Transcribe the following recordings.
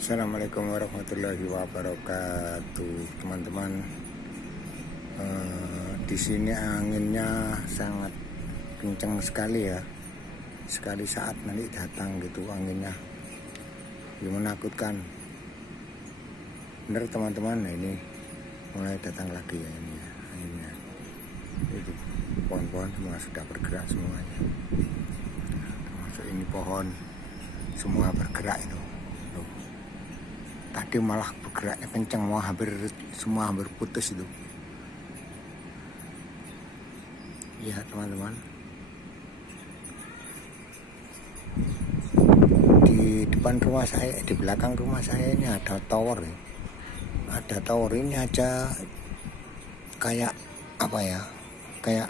Assalamualaikum warahmatollahi wabarakatuh, teman-teman. Di sini anginnya sangat kencang sekali ya. Sekali saat nanti datang gitu anginnya, menakutkan. Bener teman-teman, nah ini mulai datang lagi ya ini ya, anginnya. Itu pohon-pohon semua sudah bergerak semuanya. Termasuk ini pohon semua bergerak itu. Tadi malah bergeraknya kencang, mau semua hampir putus itu. Ya teman-teman, di depan rumah saya, di belakang rumah saya ini ada tower. Ada tower ini aja kayak apa ya, kayak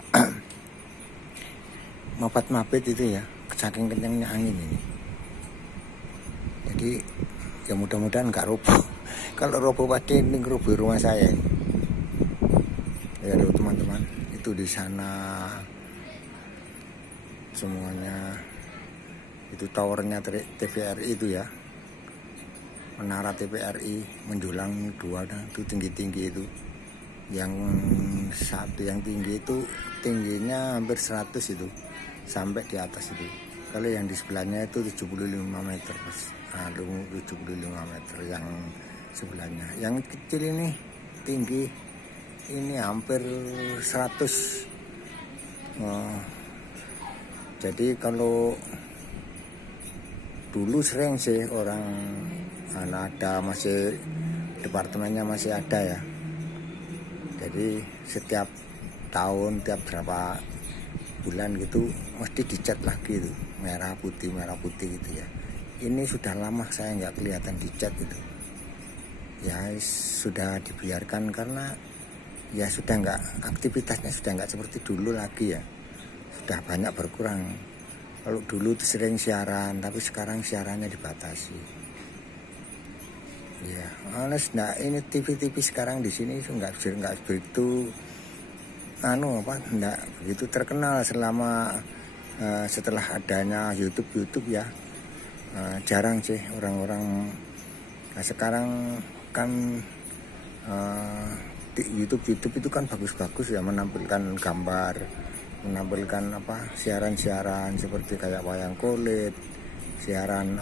mapet-mapet itu ya, saking kencangnya angin ini. Jadi ya mudah-mudahan nggak roboh. Kalau roboh pasti ini roboh rumah saya. Ya teman-teman, itu di sana semuanya itu towernya TVRI itu ya, menara TVRI menjulang dua, itu tinggi-tinggi itu. Yang satu yang tinggi itu tingginya hampir 100 itu, sampai di atas itu. Kalau yang di sebelahnya itu 75 meter, 75 meter yang sebelahnya. Yang kecil ini tinggi, ini hampir 100. Jadi kalau dulu sering sih orang ada masih departemennya masih ada ya. Jadi setiap tahun, tiap berapa bulan gitu mesti dicat lagi itu, merah putih gitu ya. Ini sudah lama saya nggak kelihatan dicat itu ya, sudah dibiarkan karena ya sudah nggak, aktivitasnya sudah nggak seperti dulu lagi ya, sudah banyak berkurang. Kalau dulu tuh sering siaran, tapi sekarang siarannya dibatasi ya. Nah ini TV sekarang di sini nggak begitu enggak begitu terkenal selama setelah adanya YouTube ya. Jarang sih orang-orang. Nah, sekarang kan di YouTube itu kan bagus-bagus ya, menampilkan gambar, menampilkan siaran-siaran seperti kayak wayang kulit, siaran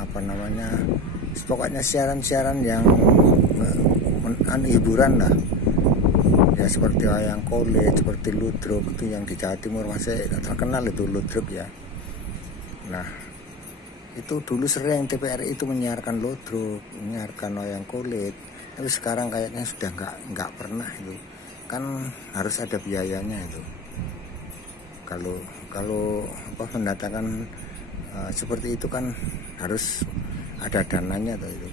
pokoknya siaran-siaran yang hiburan lah ya, seperti wayang kulit, seperti ludruk itu yang di Jawa Timur masih terkenal itu ludruk ya. Nah itu dulu sering TVRI itu menyiarkan ludruk, menyiarkan wayang kulit, tapi sekarang kayaknya sudah nggak pernah itu, kan harus ada biayanya itu. Kalau mendatangkan seperti itu kan harus ada dananya tuh itu.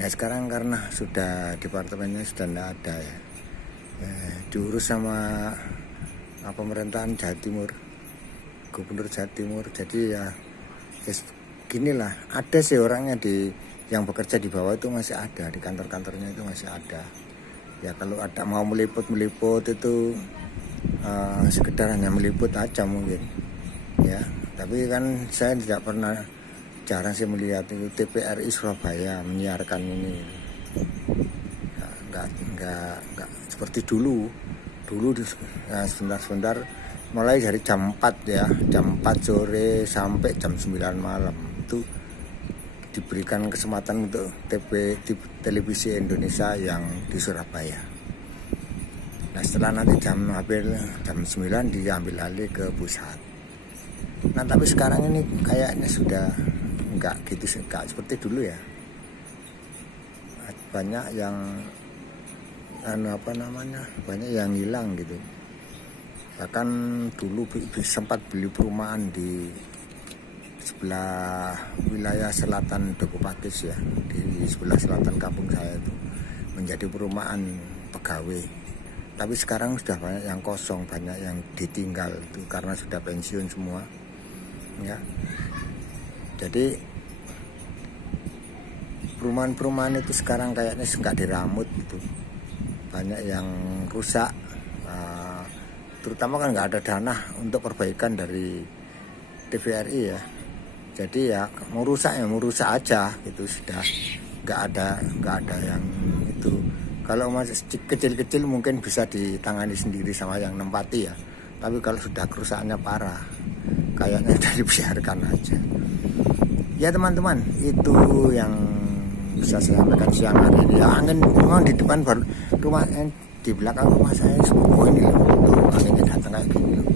Ya sekarang karena sudah departemennya sudah tidak ada ya, diurus sama pemerintahan Jawa Timur, Gubernur Jawa Timur. Jadi ya ginilah, ada sih orangnya yang bekerja di bawah itu masih ada, di kantor-kantornya itu masih ada. Ya kalau ada mau meliput itu sekedar hanya meliput aja mungkin ya. Tapi kan saya jarang sih melihat itu TVRI Surabaya menyiarkan ini. Enggak seperti dulu ya, sebentar mulai dari jam 4 ya, jam 4 sore sampai jam 9 malam itu diberikan kesempatan untuk televisi Indonesia yang di Surabaya. Nah setelah nanti jam 9 diambil alih ke pusat. Nah tapi sekarang ini kayaknya sudah enggak seperti dulu ya. Banyak yang banyak yang hilang gitu. Bahkan dulu sempat beli perumahan di sebelah wilayah selatan Dokopakis ya, di sebelah selatan kampung saya itu menjadi perumahan pegawai. Tapi sekarang sudah banyak yang kosong, banyak yang ditinggal itu karena sudah pensiun semua ya. Jadi perumahan-perumahan itu sekarang kayaknya nggak diramut gitu, banyak yang rusak. Terutama kan nggak ada dana untuk perbaikan dari TVRI ya. Jadi ya mau rusak aja gitu, sudah nggak ada yang itu. Kalau masih kecil-kecil mungkin bisa ditangani sendiri sama yang nempati ya. Tapi kalau sudah kerusakannya parah, kayaknya udah dibiarkan aja. Ya teman-teman, itu yang bisa saya sampaikan siang hari ini. Ya, angin memang di depan baru rumah, di belakang rumah saya sepupu ini loh, itu anginnya datang kayak gini loh.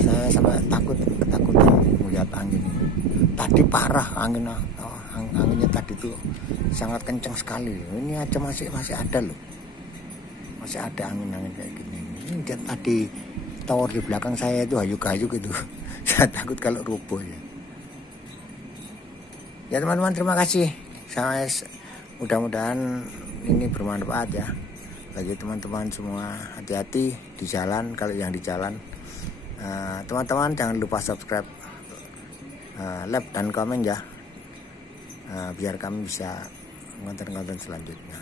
Saya sampai ketakutan melihat angin ini. Tadi parah anginnya tadi tuh sangat kencang sekali. Ini aja masih ada loh, masih ada angin kayak gini. Ini dia tadi tower di belakang saya itu hayuk-hayuk itu. Saya takut kalau rubuh ya. Ya teman-teman, terima kasih. Saya mudah-mudahan ini bermanfaat ya bagi teman-teman semua. Hati-hati di jalan, kalau yang di jalan. Teman-teman jangan lupa subscribe, like dan komen ya, biar kami bisa konten-konten selanjutnya.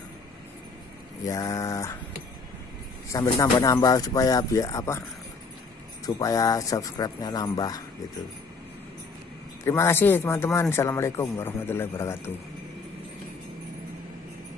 Ya sambil nambah-nambah supaya subscribe-nya nambah gitu. Terima kasih teman-teman. Assalamualaikum warahmatullahi wabarakatuh.